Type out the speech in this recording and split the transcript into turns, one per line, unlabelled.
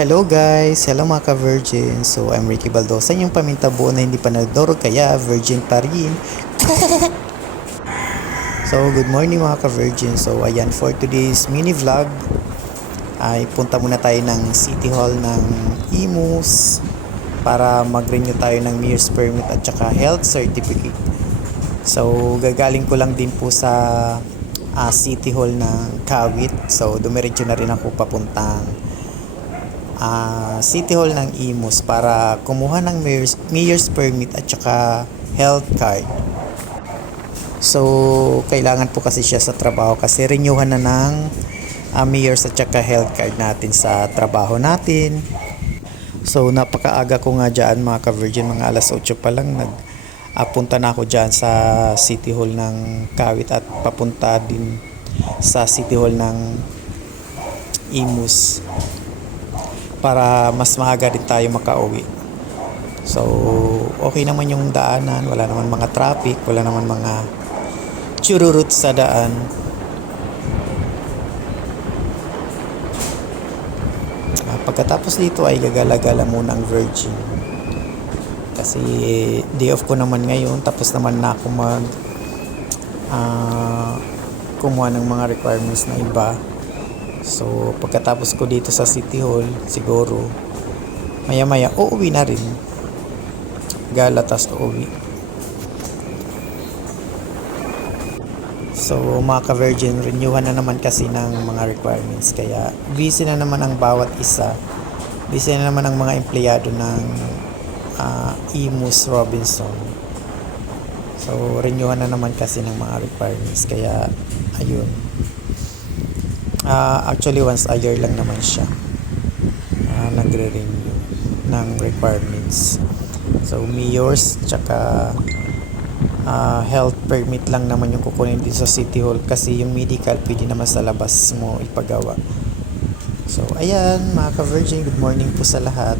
Hello guys! Hello mga ka-virgin! So, I'm Ricky Baldosa, yung paminta buo na hindi pa nadorog kaya virgin pa rin. so, good morning mga ka-virgin. So, ayan, for today's mini vlog, ay punta muna tayo ng City Hall ng Imus para mag-renew tayo ng Mayor's Permit at saka Health Certificate. So, gagaling ko lang din po sa ah, City Hall ng Kawit. So, dumiretso na rin ako papuntang ah, City Hall ng Imus para kumuha ng mayor's, mayor's permit at saka health card. So, kailangan po kasi siya sa trabaho kasi renewhan na ng ah, mayor's at saka health card natin sa trabaho natin. So, napakaaga ko nga dyan mga ka-virgin, mga alas 8 pa lang nag ah, punta na ako dyan sa City Hall ng Kawit at papunta din sa City Hall ng Imus para mas maaga din tayo makauwi. So, okay naman yung daanan, wala naman mga traffic, wala naman mga chururut sa daan. Ah, pagkatapos dito ay gagala-gala muna ang Virgin. Kasi day off ko naman ngayon, tapos naman na ako mag ah, kumuha ng mga requirements na iba. So, pagkatapos ko dito sa City Hall, siguro, maya-maya, uuwi na rin. Gala, tas uuwi. So, mga ka-virgin, renewhan na naman kasi ng mga requirements. Kaya, busy na naman ang bawat isa. Busy na naman ang mga empleyado ng ah, Imus Robinson. So, renewhan na naman kasi ng mga requirements. Kaya, ayun. Ah, actually, once a year lang naman siya. Ah, nagre-renew ng requirements. So, mayor's, tsaka ah, health permit lang naman yung kukunin din sa City Hall kasi yung medical pwede naman sa labas mo ipagawa. So, ayan, mga ka-virgin, good morning po sa lahat.